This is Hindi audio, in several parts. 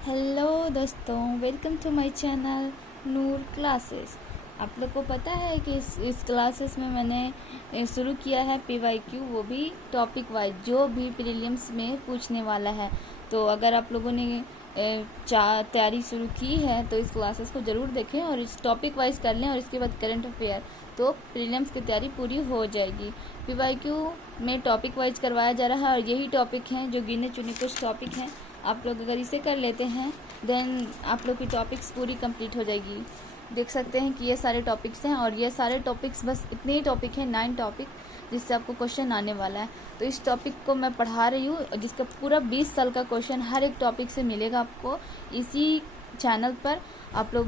हेलो दोस्तों, welcome to my channel Noor classes. आप लोग को पता है कि इस क्लासेस में मैंने शुरू किया है PYQ, वो भी टॉपिक वाइज, जो भी प्रीलिम्स में पूछने वाला है। तो अगर आप लोगों ने तैयारी शुरू की है तो इस क्लासेस को ज़रूर देखें और इस टॉपिक वाइज कर लें, और इसके बाद करंट अफेयर, तो प्रीलिम्स की तैयारी पूरी हो जाएगी। PYQ में टॉपिक वाइज करवाया जा रहा है और यही टॉपिक हैं जो गिने चुने कुछ टॉपिक हैं। आप लोग अगर इसे कर लेते हैं देन आप लोग की टॉपिक्स पूरी कंप्लीट हो जाएगी। देख सकते हैं कि ये सारे टॉपिक्स हैं और ये सारे टॉपिक्स, बस इतने ही टॉपिक हैं, 9 टॉपिक, जिससे आपको क्वेश्चन आने वाला है। तो इस टॉपिक को मैं पढ़ा रही हूँ, जिसका पूरा 20 साल का क्वेश्चन हर एक टॉपिक से मिलेगा आपको इसी चैनल पर। आप लोग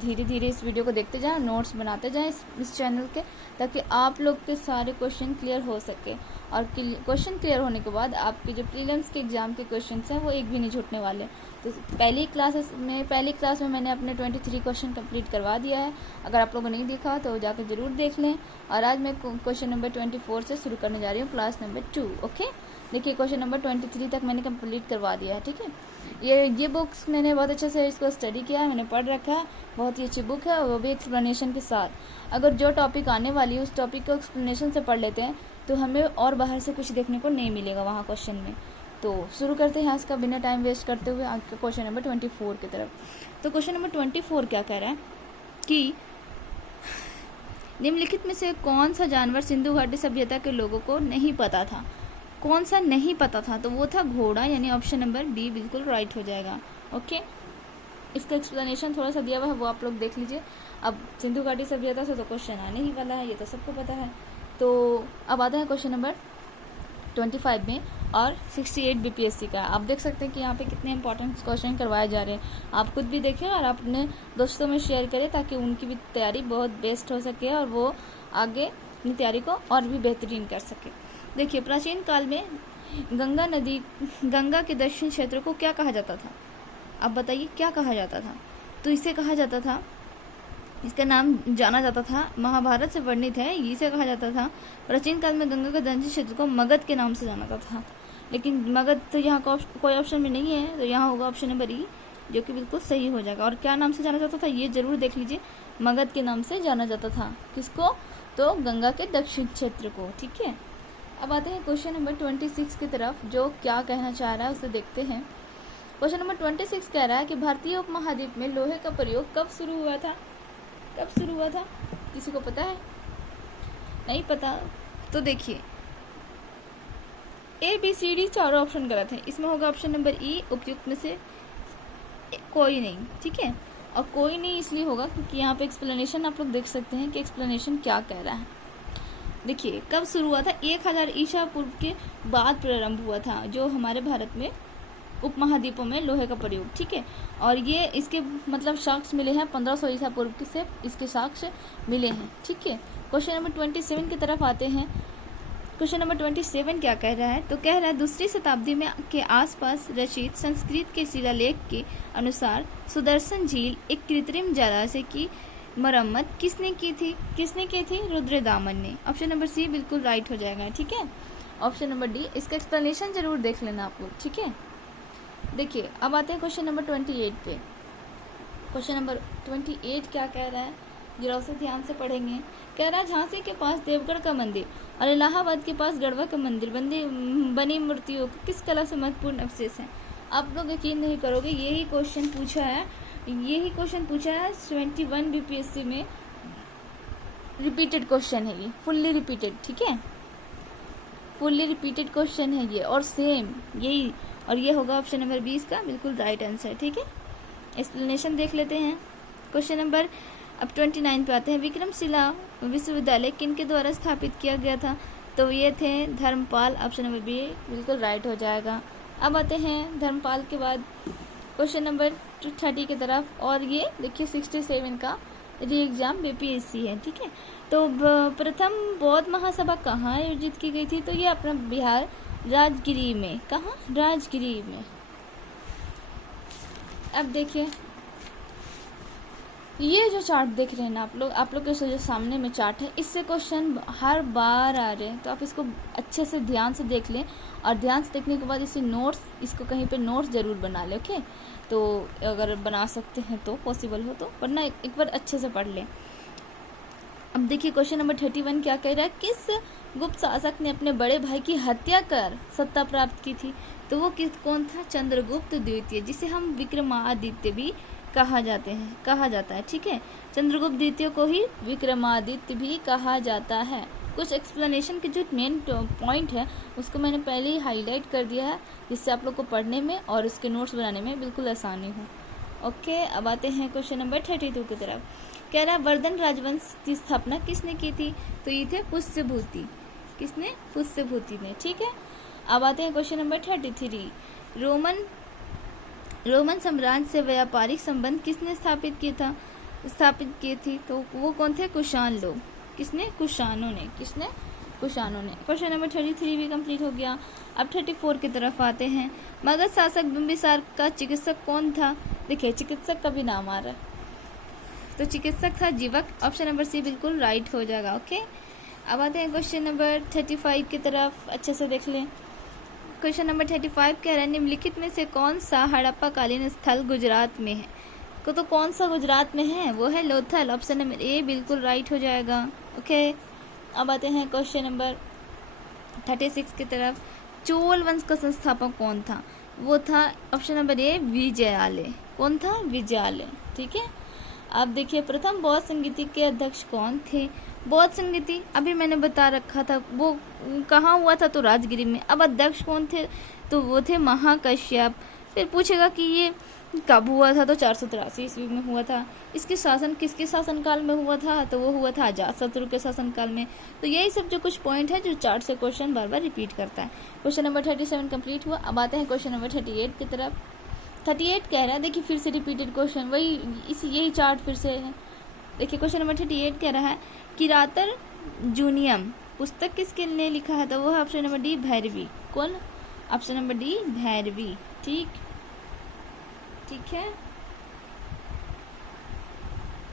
धीरे धीरे इस वीडियो को देखते जाएं, नोट्स बनाते जाएं इस चैनल के, ताकि आप लोग के सारे क्वेश्चन क्लियर हो सके। और क्वेश्चन क्लियर होने के बाद आपके जो प्रीलिम्स के एग्जाम के क्वेश्चन हैं वो एक भी नहीं छूटने वाले। तो पहली क्लास में मैंने अपने 23 क्वेश्चन कंप्लीट करवा दिया है। अगर आप लोगों ने नहीं देखा तो जाकर ज़रूर देख लें। और आज मैं क्वेश्चन नंबर 24 से शुरू करने जा रही हूँ, क्लास नंबर 2। ओके, देखिए क्वेश्चन नंबर 23 तक मैंने कंप्लीट करवा दिया है। ठीक है, ये बुक्स मैंने बहुत अच्छे से इसको स्टडी किया है, मैंने पढ़ रखा है। बहुत ही अच्छी बुक है, वो भी एक्सप्लेनेशन के साथ। अगर जो टॉपिक आने वाली है उस टॉपिक को एक्सप्लेनेशन से पढ़ लेते हैं तो हमें और बाहर से कुछ देखने को नहीं मिलेगा वहाँ क्वेश्चन में। तो शुरू करते हैं इसका बिना टाइम वेस्ट करते हुए आपके क्वेश्चन नंबर 24 की तरफ। तो क्वेश्चन नंबर 24 क्या कह रहा है कि निम्नलिखित में से कौन सा जानवर सिंधु घाटी सभ्यता के लोगों को नहीं पता था? कौन सा नहीं पता था? तो वो था घोड़ा, यानी ऑप्शन नंबर डी बिल्कुल राइट हो जाएगा। ओके, इसका एक्सप्लेनेशन थोड़ा सा दिया हुआ है, वो आप लोग देख लीजिए। अब सिंधु घाटी सभ्यता से तो क्वेश्चन आने ही वाला है, ये तो सबको पता है। तो अब आता है क्वेश्चन नंबर 25 में, और 68 BPSC का। आप देख सकते हैं कि यहाँ पे कितने इंपॉर्टेंट क्वेश्चन करवाए जा रहे हैं। आप खुद भी देखें और अपने दोस्तों में शेयर करें, ताकि उनकी भी तैयारी बहुत बेस्ट हो सके और वो आगे अपनी तैयारी को और भी बेहतरीन कर सके। देखिए, प्राचीन काल में गंगा के दक्षिण क्षेत्र को क्या कहा जाता था? आप बताइए क्या कहा जाता था? तो इसे कहा जाता था, इसका नाम जाना जाता था, महाभारत से वर्णित है, इसे कहा जाता था प्राचीन काल में गंगा के दक्षिण क्षेत्र को मगध के नाम से जाना जाता था। लेकिन मगध तो यहाँ कोई ऑप्शन में नहीं है, तो यहाँ होगा ऑप्शन नंबर ई, जो कि बिल्कुल सही हो जाएगा। और क्या नाम से जाना जाता था ये जरूर देख लीजिए, मगध के नाम से जाना जाता था। किसको? तो गंगा के दक्षिण क्षेत्र को। ठीक है, अब आते हैं क्वेश्चन नंबर 26 की तरफ, जो क्या कहना चाह रहा है उसे देखते हैं। क्वेश्चन नंबर 26 कह रहा है कि भारतीय उपमहाद्वीप में लोहे का प्रयोग कब शुरू हुआ था? कब शुरू हुआ था? किसी को पता है? नहीं पता? तो देखिए, ABCD चारों ऑप्शन गलत हैं, इसमें होगा ऑप्शन नंबर ई, उपयुक्त में से कोई नहीं। ठीक है, और कोई नहीं इसलिए होगा क्योंकि यहाँ पे एक्सप्लेनेशन आप लोग देख सकते हैं कि एक्सप्लेनेशन क्या कह रहा है। देखिए, कब शुरू हुआ था? 1000 ईसा पूर्व के बाद प्रारंभ हुआ था, जो हमारे भारत में उपमहाद्वीपों में लोहे का प्रयोग। ठीक है, और ये इसके मतलब साक्ष्य मिले हैं 1500 ईसा पूर्व से इसके साक्ष्य मिले हैं। ठीक है, क्वेश्चन नंबर 27 की तरफ आते हैं। क्वेश्चन नंबर 27 क्या कह रहा है? तो कह रहा है, दूसरी शताब्दी में के आसपास रचित संस्कृत के शिलालेख के अनुसार सुदर्शन झील एक कृत्रिम जलाशय की मरम्मत किसने की थी? किसने की थी? रुद्रदामन ने। ऑप्शन नंबर सी बिल्कुल राइट हो जाएगा। ठीक है, ऑप्शन नंबर डी, इसका एक्सप्लेनेशन जरूर देख लेना आप लोग। ठीक है, देखिए अब आते हैं क्वेश्चन नंबर 28 पे। क्वेश्चन नंबर 28 क्या कह रहा है, जरा उसे ध्यान से पढ़ेंगे। कह रहा है, झांसी के पास देवगढ़ का मंदिर और इलाहाबाद के पास गढ़वा का मंदिर बनी मूर्तियों को किस कला से महत्वपूर्ण अवशेष हैं? आप लोग यकीन नहीं करोगे, यही क्वेश्चन पूछा है 21 BPSC में। रिपीटेड क्वेश्चन है ये, फुल्ली रिपीटेड। ठीक है, फुल्ली रिपीटेड क्वेश्चन है ये, और सेम यही, और ये होगा ऑप्शन नंबर 20 का बिल्कुल राइट आंसर। ठीक है, एक्सप्लेनेशन देख लेते हैं। क्वेश्चन नंबर अब 29 पे आते हैं। विक्रमशिला विश्वविद्यालय किनके द्वारा स्थापित किया गया था? तो ये थे धर्मपाल। ऑप्शन नंबर बी बिल्कुल राइट हो जाएगा। अब आते हैं धर्मपाल के बाद क्वेश्चन नंबर 30 की तरफ, और ये देखिए 67 का री एग्जाम BPSC है। ठीक है, तो प्रथम बौद्ध महासभा कहाँ आयोजित की गई थी? तो ये अपना बिहार राजगिरी में। कहाँ? राजगिरी में। अब देखिए, ये जो चार्ट देख रहे हैं ना आप लोग के जो सामने में चार्ट है, इससे क्वेश्चन हर बार आ रहे हैं, तो आप इसको अच्छे से ध्यान से देख लें, और ध्यान से देखने के बाद इसे नोट्स, इसको कहीं पे नोट्स ज़रूर बना लें। ओके, तो अगर बना सकते हैं तो पॉसिबल हो तो, वरना एक बार अच्छे से पढ़ लें। अब देखिए क्वेश्चन नंबर 31 क्या कह रहा है, किस गुप्त शासक ने अपने बड़े भाई की हत्या कर सत्ता प्राप्त की थी? तो वो कौन था? चंद्रगुप्त द्वितीय, जिसे हम विक्रमादित्य भी कहा जाता है। ठीक है, चंद्रगुप्त द्वितीय को ही विक्रमादित्य भी कहा जाता है। कुछ एक्सप्लेनेशन के जो मेन पॉइंट है उसको मैंने पहले ही हाईलाइट कर दिया है, जिससे आप लोग को पढ़ने में और उसके नोट्स बनाने में बिल्कुल आसानी हो। ओके, अब आते हैं क्वेश्चन नंबर 32 की तरफ। कह रहा है वर्धन राजवंश की स्थापना किसने की थी? तो ये थे पुष्यभूति। किसने? पुष्यभूति ने। ठीक है, अब आते हैं क्वेश्चन नंबर 33। रोमन साम्राज्य से व्यापारिक संबंध किसने स्थापित किए थी? तो वो कौन थे? कुषाण लोग। किसने? कुषाणों ने। किसने? कुषाणों ने। क्वेश्चन नंबर 33 भी कंप्लीट हो गया। अब 34 की तरफ आते हैं। मगध शासक बिंबिसार का चिकित्सक कौन था? देखिए चिकित्सक का भी नाम आ रहा है, तो चिकित्सक था जीवक। ऑप्शन नंबर सी बिल्कुल राइट हो जाएगा। ओके, अब आते हैं क्वेश्चन नंबर 35 की तरफ, अच्छे से देख लें। क्वेश्चन नंबर 35 कह रहा है निम्नलिखित में से कौन सा हड़प्पा कालीन स्थल गुजरात में है? तो कौन सा गुजरात में है? वो है लोथल। ऑप्शन नंबर ए बिल्कुल राइट हो जाएगा। ओके, अब आते हैं क्वेश्चन नंबर 36 की तरफ। चोल वंश का संस्थापक कौन था? वो था ऑप्शन नंबर ए विजयालय। कौन था? विजयालय। ठीक है, अब देखिए प्रथम बौद्ध संगीति के अध्यक्ष कौन थे? बौद्ध संगीति अभी मैंने बता रखा था, वो कहाँ हुआ था? तो राजगिरी में। अब अध्यक्ष कौन थे? तो वो थे महाकश्यप। फिर पूछेगा कि ये कब हुआ था? तो 483 ईस्वी में हुआ था। इसके शासन किसके शासनकाल में हुआ था? तो वो हुआ था अजातशत्रु के शासनकाल में। तो यही सब जो कुछ पॉइंट है जो चार्ट से क्वेश्चन बार बार रिपीट करता है। क्वेश्चन नंबर 37 कंप्लीट हुआ। अब आते हैं क्वेश्चन नंबर 38 की तरफ। 38 कह रहा है, देखिए फिर से रिपीटेड क्वेश्चन, वही यही चार्ट फिर से है। देखिए क्वेश्चन नंबर 38 कह रहा है किरातर जूनियम पुस्तक किसके ने लिखा है? तो वो है ऑप्शन नंबर डी भैरवी। कौन? Option number D Bhairavi. ठीक है,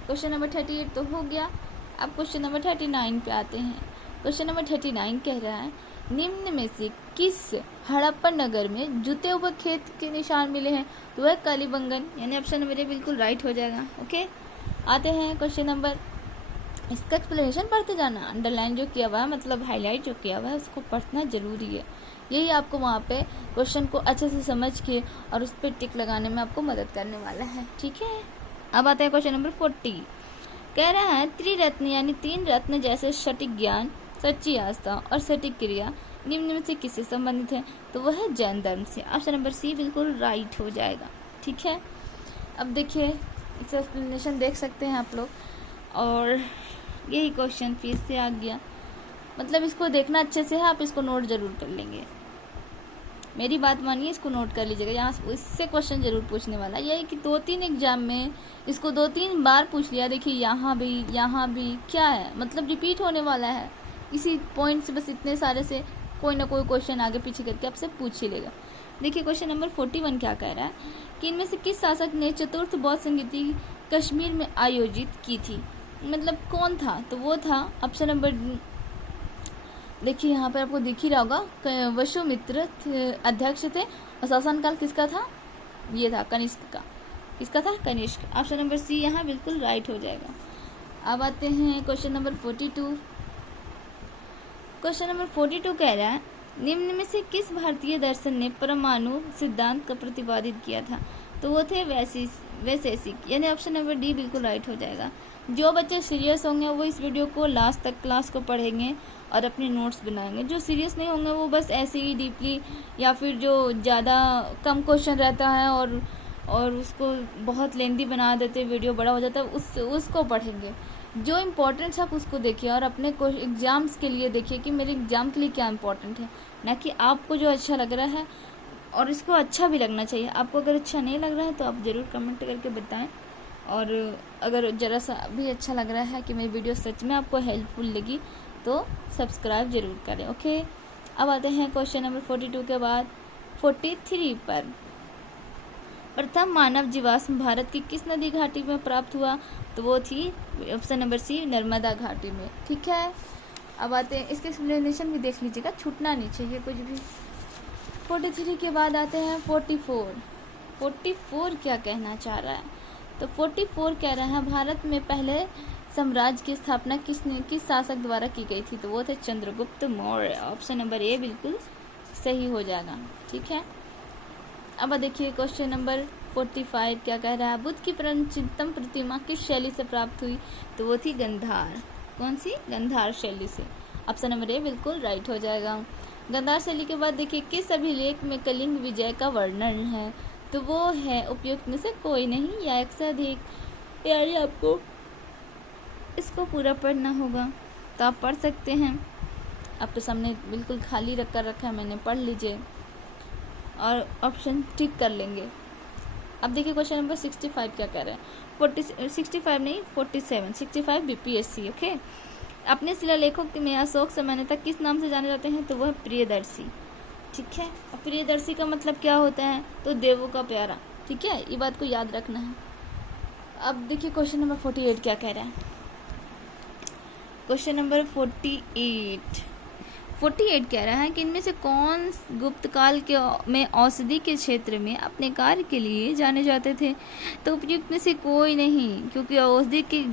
क्वेश्चन नंबर 38 तो हो गया। अब क्वेश्चन नंबर 39 पे आते हैं। क्वेश्चन नंबर 39 कह रहा है निम्न में से किस हड़प्पा नगर में जुते हुए खेत के निशान मिले हैं? तो वह कालीबंगन, यानी ऑप्शन नंबर ए बिल्कुल राइट हो जाएगा। ओके, आते हैं क्वेश्चन नंबर, इसका एक्सप्लेनेशन पढ़ते जाना, अंडरलाइन जो किया हुआ है मतलब हाईलाइट जो किया हुआ है उसको पढ़ना जरूरी है। यही आपको वहाँ पे क्वेश्चन को अच्छे से समझ के और उस पर टिक लगाने में आपको मदद करने वाला है। ठीक है, अब आते हैं क्वेश्चन नंबर 40। कह रहा है त्रिरत्न यानी 3 रत्न जैसे सटीक ज्ञान, सच्ची आस्था और सटीक क्रिया निम्न में से किससे संबंधित है? तो वह है जैन धर्म से। ऑप्शन नंबर सी बिल्कुल राइट हो जाएगा। ठीक है, अब देखिए इसका एक्सप्लेनेशन देख सकते हैं आप लोग, और यही क्वेश्चन फिर से आ गया, मतलब इसको देखना अच्छे से है, आप इसको नोट जरूर कर लेंगे। मेरी बात मानिए, इसको नोट कर लीजिएगा, यहाँ इससे क्वेश्चन जरूर पूछने वाला। यही कि 2-3 एग्जाम में इसको 2-3 बार पूछ लिया। देखिए यहाँ भी क्या है, मतलब रिपीट होने वाला है। इसी पॉइंट से बस इतने सारे से कोई ना कोई क्वेश्चन आगे पीछे करके आपसे पूछ ही लेगा। देखिए क्वेश्चन नंबर 41 क्या कह रहा है कि इनमें से किस शासक ने चतुर्थ बौद्ध संगीति कश्मीर में आयोजित की थी? मतलब कौन था? तो वो था ऑप्शन नंबर, देखिए यहाँ पर आपको दिख ही रहा होगा, वसुमित्र अध्यक्ष थे। और शासनकाल किसका था? ये था कनिष्क का। किसका था? कनिष्क। ऑप्शन नंबर सी यहाँ बिल्कुल राइट हो जाएगा। अब आते हैं क्वेश्चन नंबर 42। क्वेश्चन नंबर 42 कह रहा है निम्न में से किस भारतीय दर्शन ने परमाणु सिद्धांत का प्रतिपादित किया था? तो वो थे वैशेषिक, यानी ऑप्शन नंबर डी बिल्कुल राइट हो जाएगा। जो बच्चे सीरियस होंगे वो इस वीडियो को लास्ट तक क्लास को पढ़ेंगे और अपने नोट्स बनाएंगे। जो सीरियस नहीं होंगे वो बस ऐसे ही डीपली, या फिर जो ज़्यादा कम क्वेश्चन रहता है और उसको बहुत लेंदी बना देते, वीडियो बड़ा हो जाता है, उसको पढ़ेंगे। जो इम्पोर्टेंट है आप उसको देखिए और अपने एग्ज़ाम्स के लिए देखिए कि मेरे एग्ज़ाम के लिए क्या इम्पोर्टेंट है, ना कि आपको जो अच्छा लग रहा है। और इसको अच्छा भी लगना चाहिए। आपको अगर अच्छा नहीं लग रहा है तो आप ज़रूर कमेंट करके बताएं, और अगर ज़रा सा भी अच्छा लग रहा है कि मेरी वीडियो सच में आपको हेल्पफुल लगी तो सब्सक्राइब ज़रूर करें। ओके, अब आते हैं क्वेश्चन नंबर 42 के बाद 43 पर। प्रथम मानव जीवाश्म भारत की किस नदी घाटी में प्राप्त हुआ? तो वो थी ऑप्शन नंबर सी, नर्मदा घाटी में। ठीक है, अब आते हैं इसके एक्सप्लेनेशन भी देख लीजिएगा, छूटना नहीं चाहिए कुछ भी। 43 के बाद आते हैं 44। 44 क्या कहना चाह रहा है? तो 44 कह रहा है भारत में पहले साम्राज्य की स्थापना किस शासक द्वारा की गई थी? तो वो थे चंद्रगुप्त मौर्य। ऑप्शन नंबर ए बिल्कुल सही हो जाएगा। ठीक है, अब देखिए क्वेश्चन नंबर 45 क्या कह रहा है? बुद्ध की प्राचीनतम प्रतिमा किस शैली से प्राप्त हुई? तो वो थी गंधार। कौन सी? गंधार शैली से। ऑप्शन नंबर ए बिल्कुल राइट हो जाएगा। गंधार शैली के बाद देखिए किस अभिलेख में कलिंग विजय का वर्णन है? तो वो है उपयुक्त में से कोई नहीं या एक से अधिक। यानी आपको इसको पूरा पढ़ना होगा, तो आप पढ़ सकते हैं। आपके सामने बिल्कुल खाली रखा है, मैंने पढ़ लीजिए और ऑप्शन टिक कर लेंगे। अब देखिए क्वेश्चन नंबर 65 क्या कह रहे हैं? 65 नहीं 47, 65 बीपीएससी। ओके, अपने शिलालेखों में अशोक सामान्यतः किस नाम से जाने जाते हैं? तो वह प्रियदर्शी। ठीक है, और प्रियदर्शी का मतलब क्या होता है? तो देवों का प्यारा। ठीक है, ये बात को याद रखना है। अब देखिए क्वेश्चन नंबर 48 क्या कह रहा है? क्वेश्चन नंबर 48 कह रहा है कि इनमें से कौन गुप्त काल में औषधि के क्षेत्र में अपने कार्य के लिए जाने जाते थे? तो उपयुक्त में से कोई नहीं, क्योंकि औषधि के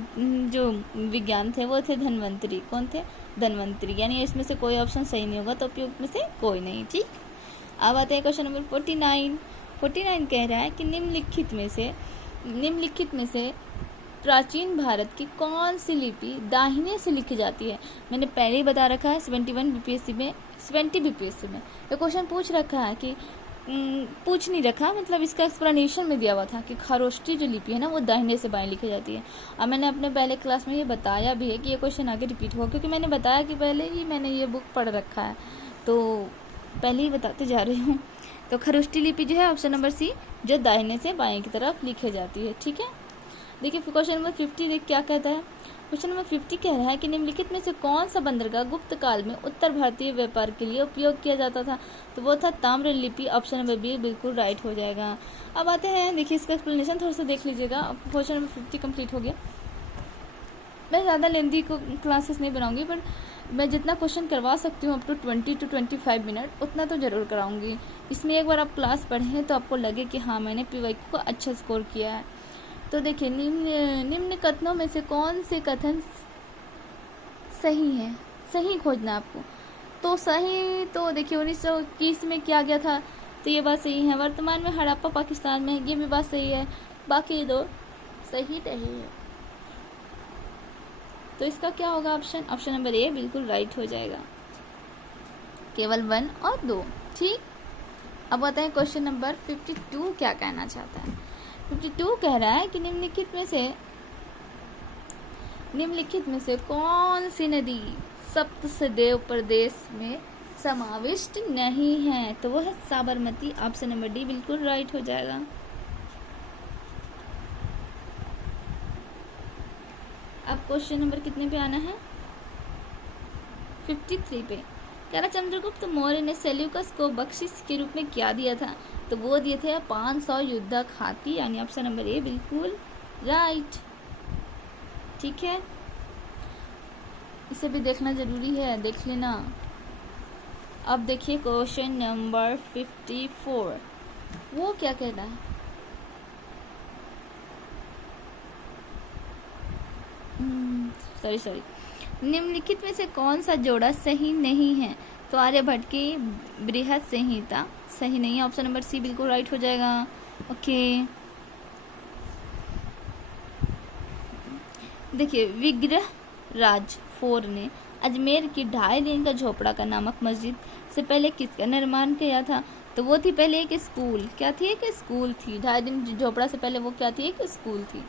जो विज्ञान थे वो थे धन्वंतरी। कौन थे? धन्वंतरी। यानी इसमें से कोई ऑप्शन सही नहीं होगा, तो उपयुक्त में से कोई नहीं। ठीक, अब आते हैं क्वेश्चन नंबर 49 कह रहा है कि निम्नलिखित में से प्राचीन भारत की कौन सी लिपि दाहिने से लिखी जाती है? मैंने पहले ही बता रखा है 71 बीपीएससी में, 70 बीपीएससी में ये क्वेश्चन पूछ रखा है कि पूछ नहीं रखा, मतलब इसका एक्सप्लेनेशन में दिया हुआ था कि खरोष्टी जो लिपि है ना वो दाहिने से बाएं लिखी जाती है। और मैंने अपने पहले क्लास में ये बताया भी है कि ये क्वेश्चन आगे रिपीट हुआ, क्योंकि मैंने बताया कि पहले ही मैंने ये बुक पढ़ रखा है, तो पहले ही बताते जा रही हूँ। तो खरोष्टी लिपि जो है ऑप्शन नंबर सी, जो दाहिने से बाएं की तरफ लिखी जाती है। ठीक है, देखिए क्वेश्चन नंबर 50 देख क्या कहता है? क्वेश्चन नंबर 50 कह रहा है कि निम्नलिखित में से कौन सा बंदरगाह गुप्त काल में उत्तर भारतीय व्यापार के लिए उपयोग किया जाता था? तो वो था ताम्र लिपि। ऑप्शन नंबर बी बिल्कुल राइट हो जाएगा। अब आते हैं, देखिए इसका एक्सप्लेनेशन थोड़ा सा देख लीजिएगा। क्वेश्चन नंबर 50 कंप्लीट हो गया। मैं ज़्यादा लेंदी को क्लासेस नहीं बनाऊंगी, पर मैं जितना क्वेश्चन करवा सकती हूँ अप टू 20 to 25 मिनट उतना तो ज़रूर कराऊंगी। इसमें एक बार आप क्लास पढ़ें तो आपको लगे कि हाँ मैंने PYQ को अच्छा स्कोर किया है। तो देखिए निम्न कथनों में से कौन से कथन सही है? सही खोजना आपको। तो सही तो देखिए 1921 में किया गया था, तो ये बात सही है। वर्तमान में हड़प्पा पाकिस्तान में है, ये भी बात सही है। बाकी दो सही नहीं है, तो इसका क्या होगा? ऑप्शन नंबर ए बिल्कुल राइट हो जाएगा। केवल 1 और 2। ठीक, अब आता है क्वेश्चन नंबर 52 क्या कहना चाहता है? 52 कह रहा है कि निम्नलिखित में से कौन सी नदी सप्तसदेव प्रदेश में समाविष्ट नहीं है? तो वह है साबरमती। ऑप्शन नंबर डी बिल्कुल राइट हो जाएगा। अब क्वेश्चन नंबर कितने पे आना है? 53 पे। कह रहा चंद्रगुप्त मौर्य ने सेल्यूकस को बख्शिश के रूप में क्या दिया था? तो वो दिए थे 500 युद्धक हाथी। यानी ऑप्शन नंबर ए बिल्कुल राइट। ठीक है, इसे भी देखना जरूरी है, देख लेना। अब देखिए क्वेश्चन नंबर 54, वो क्या कहना है? सॉरी निम्नलिखित में से कौन सा जोड़ा सही नहीं है? तो आर्यभट्ट की बृहद संहिता सही नहीं है। ऑप्शन नंबर सी बिल्कुल राइट हो जाएगा। ओके, देखिए विग्रह राज 4 ने अजमेर की 2.5 दिन का झोपड़ा का नामक मस्जिद से पहले किसका निर्माण किया था? तो वो थी पहले एक स्कूल। क्या थी? एक स्कूल थी। 2.5 दिन झोपड़ा से पहले वो क्या थी? एक स्कूल थी।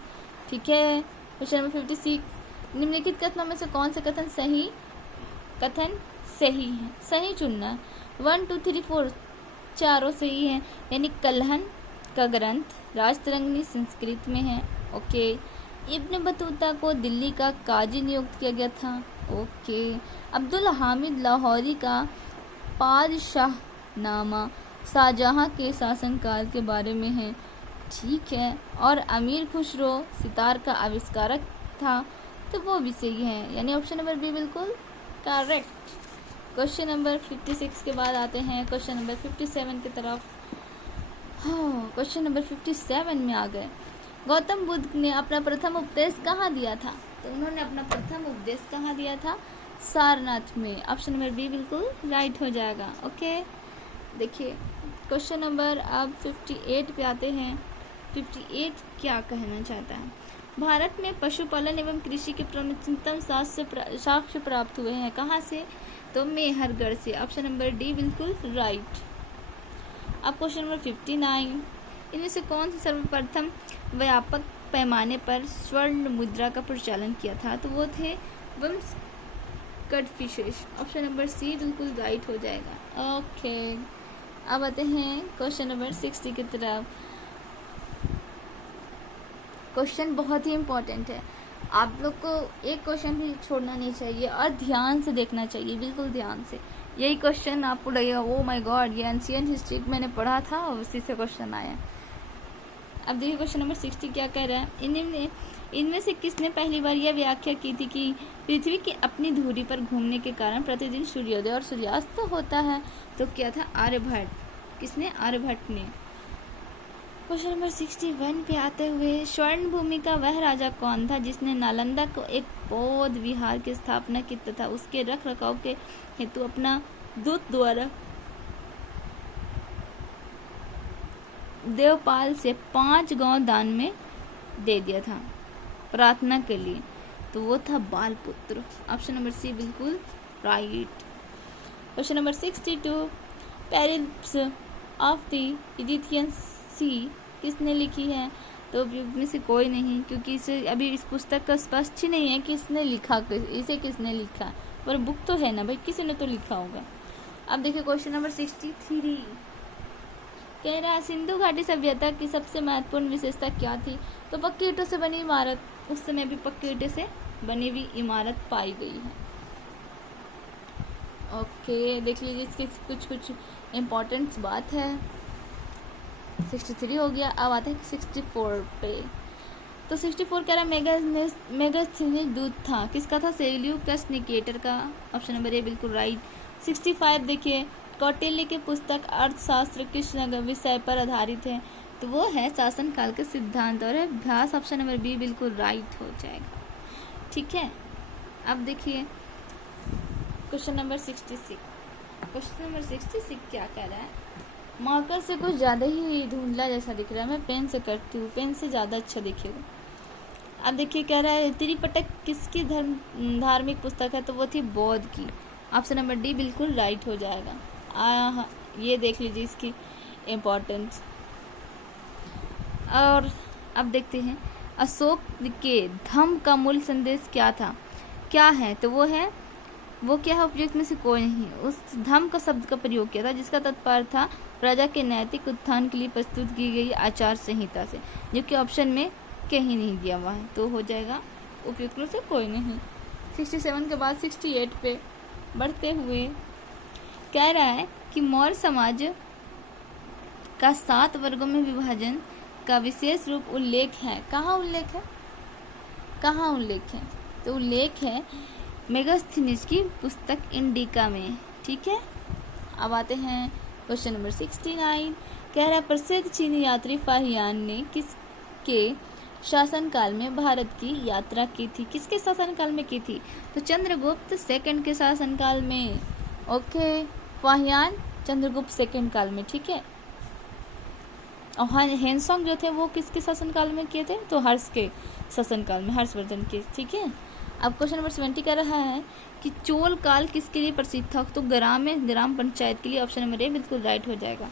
ठीक है, क्वेश्चन नंबर 56, निम्नलिखित कथनों में से कौन से कथन सही है? सही चुनना। 1 2 3 4 चारों सही है। यानी कल्हन का ग्रंथ राजतरंगिणी संस्कृत में है। ओके, इब्न बतूता को दिल्ली का काजी नियुक्त किया गया था। ओके, अब्दुल हामिद लाहौरी का पादशाहनामा शाहजहां के शासनकाल के बारे में है। ठीक है। और अमीर खुसरो सितार का आविष्कारक था, तो वो भी सही है, यानी ऑप्शन नंबर बी बिल्कुल करेक्ट। क्वेश्चन नंबर 56 के बाद आते हैं क्वेश्चन नंबर 57 की तरफ। हाँ, क्वेश्चन नंबर 57 में आ गए। गौतम बुद्ध ने अपना प्रथम उपदेश कहाँ दिया था? तो उन्होंने अपना प्रथम उपदेश कहाँ दिया था? सारनाथ में। ऑप्शन नंबर बी बिल्कुल राइट हो जाएगा। ओके, देखिए क्वेश्चन नंबर अब 58 पे आते हैं। 58 क्या कहना चाहता है? भारत में पशुपालन एवं कृषि के प्राचीनतम साक्ष्य प्राप्त हुए हैं। कहाँ से? तो मेहरगढ़ से। ऑप्शन नंबर डी बिल्कुल राइट। अब क्वेश्चन नंबर 59, इनमें से कौन सा सर्वप्रथम व्यापक पैमाने पर स्वर्ण मुद्रा का प्रचलन किया था? तो वो थे कटफिशेस। ऑप्शन नंबर सी बिल्कुल राइट हो जाएगा। ओके, अब आते हैं क्वेश्चन नंबर 60 की तरफ। क्वेश्चन बहुत ही इम्पोर्टेंट है, आप लोग को एक क्वेश्चन भी छोड़ना नहीं चाहिए और ध्यान से देखना चाहिए, बिल्कुल ध्यान से। यही क्वेश्चन आपको लगेगा ओ माय गॉड, ये एंशिएंट हिस्ट्री मैंने पढ़ा था और उसी से क्वेश्चन आया। अब देखिए क्वेश्चन नंबर 60 क्या कह रहा है। इनमें से किसने पहली बार यह व्याख्या की थी कि पृथ्वी की अपनी धुरी पर घूमने के कारण प्रतिदिन सूर्योदय और सूर्यास्त होता है? तो क्या था? आर्यभट्ट। किसने? आर्यभट्ट ने। क्वेश्चन नंबर 61 पे आते हुए, स्वर्ण भूमि का वह राजा कौन था जिसने नालंदा को एक बौद्ध विहार की स्थापना की तथा उसके रख रखाव के हेतु अपना दूत द्वारा देवपाल से 5 गांव दान में दे दिया था प्रार्थना के लिए? तो वो था बालपुत्र। ऑप्शन नंबर सी बिल्कुल right. Question number 62, periplus of the Egyptian sea किसने लिखी है? तो में से कोई नहीं, क्योंकि इसे अभी इस पुस्तक का स्पष्ट ही नहीं है कि इसने लिखा, इसे किसने लिखा, पर बुक तो है ना भाई, किसी ने तो लिखा होगा। अब देखिए क्वेश्चन नंबर 63 कह रहा है, सिंधु घाटी सभ्यता की सबसे महत्वपूर्ण विशेषता क्या थी? तो पक्की ईंटों से बनी इमारत। उस समय भी पक्की ईंटों से बनी हुई इमारत पाई गई है। ओके, देख लीजिए इसके कुछ इम्पोर्टेंट बात है। 63 हो गया। अब आते हैं 64 पे। तो 64 कह रहा है, मेगास्थनीज दूत था। किसका था? सेल्यूकस निकेटर का। ऑप्शन नंबर ए बिल्कुल राइट। 65 देखिए, कौटिल्य की पुस्तक अर्थशास्त्र किस विषय पर आधारित है? तो वो है शासन काल के सिद्धांत और अभ्यास। ऑप्शन नंबर बी बिल्कुल राइट हो जाएगा। ठीक है, अब देखिए क्वेश्चन नंबर 66। क्वेश्चन नंबर 66 क्या कह रहा है? मार्कर से कुछ ज़्यादा ही धुंधला जैसा दिख रहा है, मैं पेन से करती हूँ, पेन से ज़्यादा अच्छा दिखेगा। अब देखिए कह रहा है, त्रिपिटक किसकी धार्मिक पुस्तक है? तो वो थी बौद्ध की। ऑप्शन नंबर डी बिल्कुल राइट हो जाएगा। ये देख लीजिए इसकी इम्पोर्टेंस। और अब देखते हैं, अशोक के धम्म का मूल संदेश क्या था? क्या है? तो वो क्या है? उपयुक्त में से कोई नहीं। उस धम्म का शब्द का प्रयोग किया था जिसका तात्पर्य था प्रजा के नैतिक उत्थान के लिए प्रस्तुत की गई आचार संहिता से, जो कि ऑप्शन में कहीं नहीं दिया हुआ है, तो हो जाएगा उपयुक्त में से कोई नहीं। 67 के बाद 68 पे बढ़ते हुए कह रहा है कि मौर्य समाज का 7 वर्गों में विभाजन का विशेष रूप उल्लेख है। कहाँ उल्लेख है? कहाँ उल्लेख है? तो उल्लेख है मेगास्थनीज की पुस्तक इंडिका में। ठीक है, अब आते हैं क्वेश्चन नंबर 69। कह रहा है, प्रसिद्ध चीनी यात्री फाहियान ने किसके शासनकाल में भारत की यात्रा की थी? किसके शासनकाल में की थी? तो चंद्रगुप्त सेकंड के शासनकाल में। ओके, फाहियान चंद्रगुप्त सेकंड काल में। ठीक है, और हेनसोंग जो थे वो किसके शासनकाल में किए थे? तो हर्ष के शासनकाल में, हर्षवर्धन के। ठीक है, अब क्वेश्चन नंबर 70 कह रहा है कि चोल काल किसके लिए प्रसिद्ध था? तो ग्राम पंचायत के लिए। ऑप्शन नंबर ए बिल्कुल राइट हो जाएगा।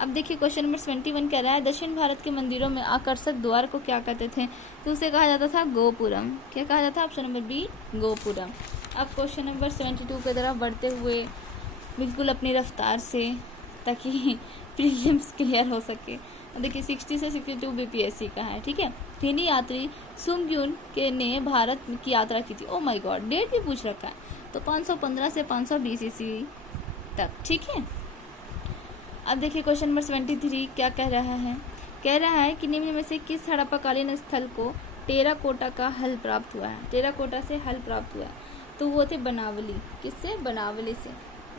अब देखिए क्वेश्चन नंबर 71 कह रहा है, दक्षिण भारत के मंदिरों में आकर्षक द्वार को क्या कहते थे? तो उसे कहा जाता था गोपुरम। क्या कहा जाता? Option number B gopuram. अब क्वेश्चन नंबर 72 की तरफ बढ़ते हुए बिल्कुल अपनी रफ्तार से, ताकि प्रीलिम्स क्लियर हो सके। देखिए 60 से 62 बीपीएससी का है। ठीक है, चीनी यात्री सुंगयुन के ने भारत की यात्रा की थी। ओ माय गॉड, डेट भी पूछ रखा है। तो 515 से 520 ईस्वी तक। ठीक है, अब देखिए क्वेश्चन नंबर 73 क्या कह रहा है कह रहा है कि निम्न में से किस हड़प्पाकालीन स्थल को टेराकोटा का हल प्राप्त हुआ है, टेराकोटा से हल प्राप्त हुआ है, तो वो थे बनावली। किससे? बनावली से।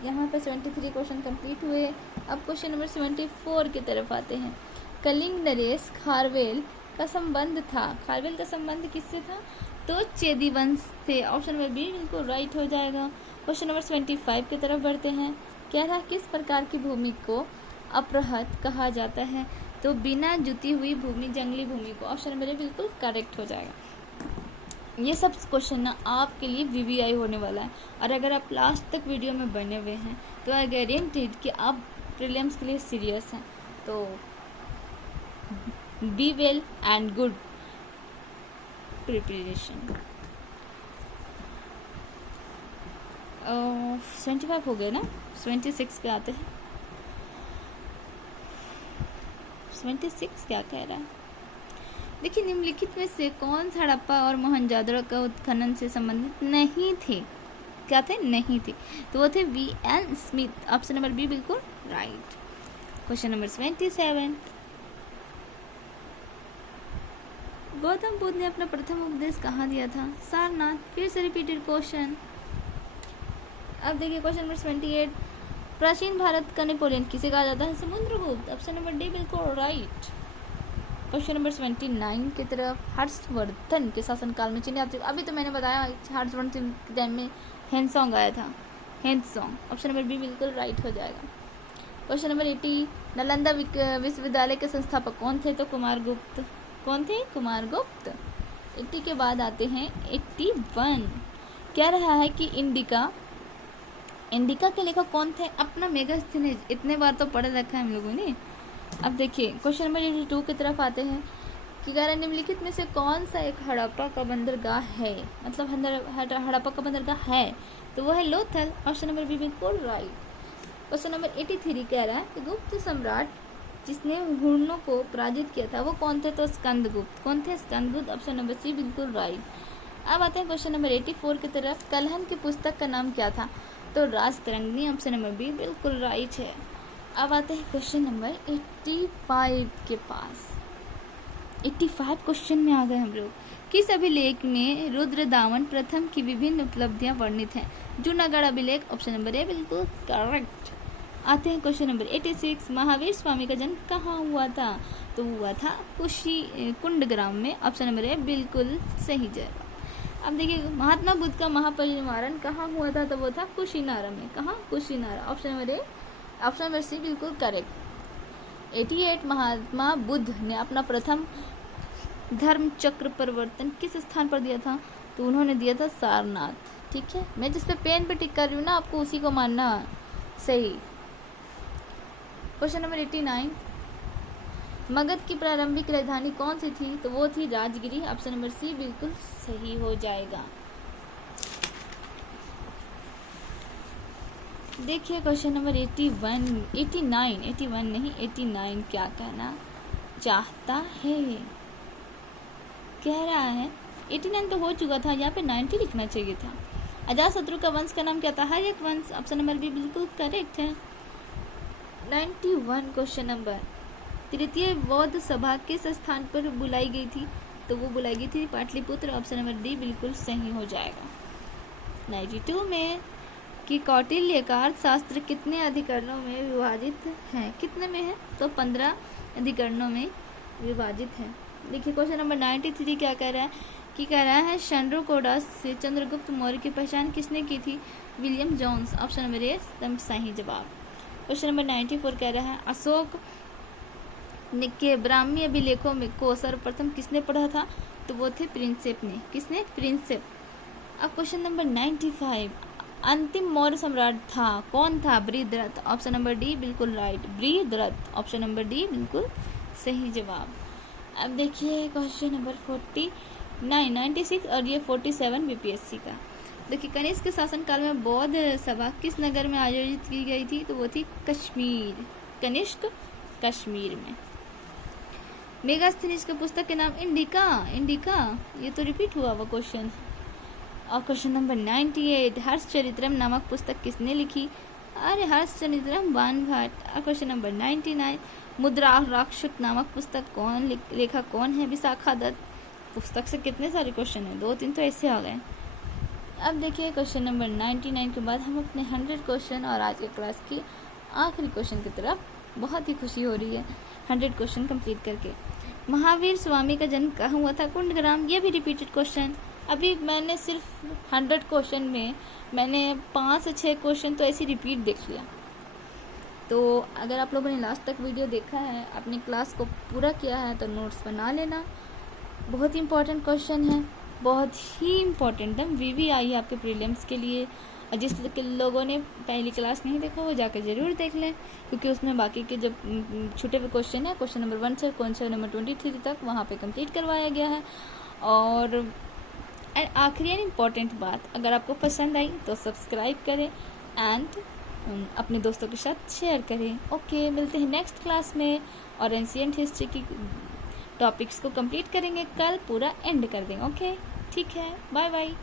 यहाँ पे 73 क्वेश्चन कंप्लीट हुए। अब क्वेश्चन नंबर 74 की तरफ आते हैं। कलिंग नरेश खारवेल का संबंध था, खारवेल का संबंध किससे था? तो चेदी वंश से। ऑप्शन नंबर बी बिल्कुल राइट हो जाएगा। क्वेश्चन नंबर 75 की तरफ बढ़ते हैं। कह रहा है किस प्रकार की भूमि को अपरहत कहा जाता है? तो बिना जुती हुई भूमि, जंगली भूमि को। ऑप्शन नंबर ए बिल्कुल करेक्ट हो जाएगा। ये सब क्वेश्चन ना आपके लिए वीवीआई होने वाला है, और अगर आप लास्ट तक वीडियो में बने हुए हैं तो आई गारंटीड कि आप प्रीलिम्स के लिए सीरियस हैं। तो be well and good preparation. 75 हो गए ना, 26 पे आते हैं। 26 क्या कह रहा है? देखिए, निम्नलिखित में से कौन सा हड़प्पा और मोहनजोदड़ो का उत्खनन से संबंधित नहीं थे? क्या थे? नहीं थे। तो वो थे V.N. Smith. Option number B बिल्कुल right. Question number 27। Gautam Buddha ने अपना प्रथम उपदेश कहाँ दिया था? सारनाथ। फिर से रिपीटेड क्वेश्चन। अब देखिए क्वेश्चन नंबर 28। प्राचीन भारत का नेपोलियन किसे कहा जाता है? समुद्रगुप्त। ऑप्शन नंबर डी बिल्कुल राइट। क्वेश्चन नंबर 29 की तरफ। हर्षवर्धन के शासनकाल में चीनी यात्री, अभी तो मैंने बताया हर्षवर्धन के टाइम में हेनसोंग आया था, हेनसोंग। ऑप्शन नंबर बी बिल्कुल राइट हो जाएगा। Question number 80। नालंदा विश्वविद्यालय के संस्थापक कौन थे? तो कुमारगुप्त। कौन थे? कुमारगुप्त। 80 के बाद आते हैं 81। क्या रहा है कि इंडिका के लेखक कौन थे? अपना मेगास्थनीज। इतने बार तो पढ़ रखा है हम लोगों ने। अब देखिए क्वेश्चन नंबर 82 की तरफ आते हैं कि निम्नलिखित में से कौन सा एक हड़प्पा का बंदरगाह है, मतलब हड़प्पा का बंदरगाह है? तो वो है लोथल। ऑप्शन नंबर बी बिल्कुल राइट। क्वेश्चन नंबर 83 कह रहा है कि गुप्त सम्राट जिसने हुर्णों को पराजित किया था वो कौन थे? तो स्कंदगुप्त। कौन थे? स्कंदगुप्त। ऑप्शन नंबर सी बिल्कुल राइट। अब आते हैं क्वेश्चन नंबर 84 की तरफ। कलहन की पुस्तक का नाम क्या था? तो राजतरंगिणी। ऑप्शन नंबर बी बिल्कुल राइट है। अब आते हैं क्वेश्चन नंबर 85 के पास। 85 क्वेश्चन में आ गए हम लोग। किस अभिलेख में रुद्रदामन प्रथम की विभिन्न उपलब्धियां वर्णित हैं? जूनागढ़ अभिलेख। ऑप्शन नंबर ए बिल्कुल करेक्ट। आते हैं क्वेश्चन नंबर 86। महावीर स्वामी का जन्म कहाँ हुआ था? तो हुआ था कुंडग्राम में। ऑप्शन नंबर ए बिल्कुल सही जवाब। अब देखिए महात्मा बुद्ध का महापरिनिर्वाण कहाँ हुआ था? तो वो था कुशीनारा में। कहाँ? Kushinara. Option number A, option number C बिल्कुल करेक्ट। 88। महात्मा बुद्ध ने अपना प्रथम धर्म चक्र परिवर्तन किस स्थान पर दिया था? तो उन्होंने दिया था सारनाथ। ठीक है, मैं जिस पे पेन पे टिक कर रही हूँ ना, आपको उसी को मानना सही। Question number 89। मगध की प्रारंभिक राजधानी कौन सी थी? तो वो थी राजगिरी। ऑप्शन नंबर सी बिल्कुल सही हो जाएगा। देखिए क्वेश्चन नंबर 89 क्या कहना चाहता है? कह रहा है 89 तो हो चुका था, यहाँ पे 90 लिखना चाहिए था। अजातशत्रु का वंश का नाम क्या था? हर्यक वंश। ऑप्शन नंबर बी बिल्कुल करेक्ट है। 91 क्वेश्चन नंबर। तृतीय बौद्ध सभा किस स्थान पर बुलाई गई थी? तो वो बुलाई गई थी पाटलिपुत्र। ऑप्शन नंबर डी बिल्कुल सही हो जाएगा। 92 में कि कौटिल्य का अर्थशास्त्र कितने अधिकरणों में विभाजित है? कितने में है? तो 15 अधिकरणों में विभाजित है। देखिए क्वेश्चन नंबर 93 क्या कह रहा है कि कह रहा है शंड्रोकोडस से चंद्रगुप्त मौर्य की पहचान किसने की थी? William Jones. Option number A एकदम सही जवाब। क्वेश्चन नंबर 94 कह रहा है अशोक के ब्राह्मी अभिलेखों में को सर्वप्रथम किसने पढ़ा था? तो वो थे प्रिंसेप ने। किसने? प्रिंसेप। अब क्वेश्चन नंबर 95। अंतिम मौर्य सम्राट था कौन था? बृहद्रथ। ऑप्शन नंबर डी बिल्कुल right. Brihadratha. Option number D बिल्कुल सही जवाब। अब देखिए क्वेश्चन नंबर 96 और ये 47 बीपीएससी का। देखिए कनिष्क के शासनकाल में बौद्ध सभा किस नगर में आयोजित की गई थी? तो वो थी कश्मीर। कनिष्क कश्मीर में। मेगास्थनीज की पुस्तक के नाम इंडिका। ये तो रिपीट हुआ वो क्वेश्चन। और क्वेश्चन नंबर 98। हर्षचरित्रम नामक पुस्तक किसने लिखी? अरे हर्षचरित्रम बाण भट्ट। और क्वेश्चन नंबर 99। मुद्रा राक्षस नामक पुस्तक कौन लेखक कौन है? विशाखा दत्त। पुस्तक से कितने सारे क्वेश्चन हैं, 2-3 तो ऐसे आ गए। अब देखिए क्वेश्चन नंबर 99 के बाद हम अपने 100 क्वेश्चन और आज के क्लास की आखिरी क्वेश्चन की तरफ, बहुत ही खुशी हो रही है 100 क्वेश्चन कंप्लीट करके। महावीर स्वामी का जन्म कहाँ हुआ था? कुंडग्राम। ये भी रिपीटेड क्वेश्चन। अभी मैंने सिर्फ 100 क्वेश्चन में मैंने 5 से 6 क्वेश्चन तो ऐसे रिपीट देख लिया। तो अगर आप लोगों ने लास्ट तक वीडियो देखा है, अपनी क्लास को पूरा किया है, तो नोट्स बना लेना। बहुत ही इंपॉर्टेंट क्वेश्चन है, बहुत ही इम्पॉर्टेंट है। VVI है आपके प्रीलिम्स के लिए। और जिस लोगों ने पहली क्लास नहीं देखा वो जाकर ज़रूर देख लें, क्योंकि उसमें बाकी के जो छोटे हुए क्वेश्चन है, क्वेश्चन नंबर 1 से क्वेश्चन नंबर 23 तक वहाँ पे कंप्लीट करवाया गया है। और आखिरी इम्पॉर्टेंट बात, अगर आपको पसंद आई तो सब्सक्राइब करें एंड अपने दोस्तों के साथ शेयर करें। ओके, मिलते हैं नेक्स्ट क्लास में और एंशिएंट हिस्ट्री की टॉपिक्स को कंप्लीट करेंगे। कल पूरा एंड कर देंगे। ओके, ठीक है, बाय बाय।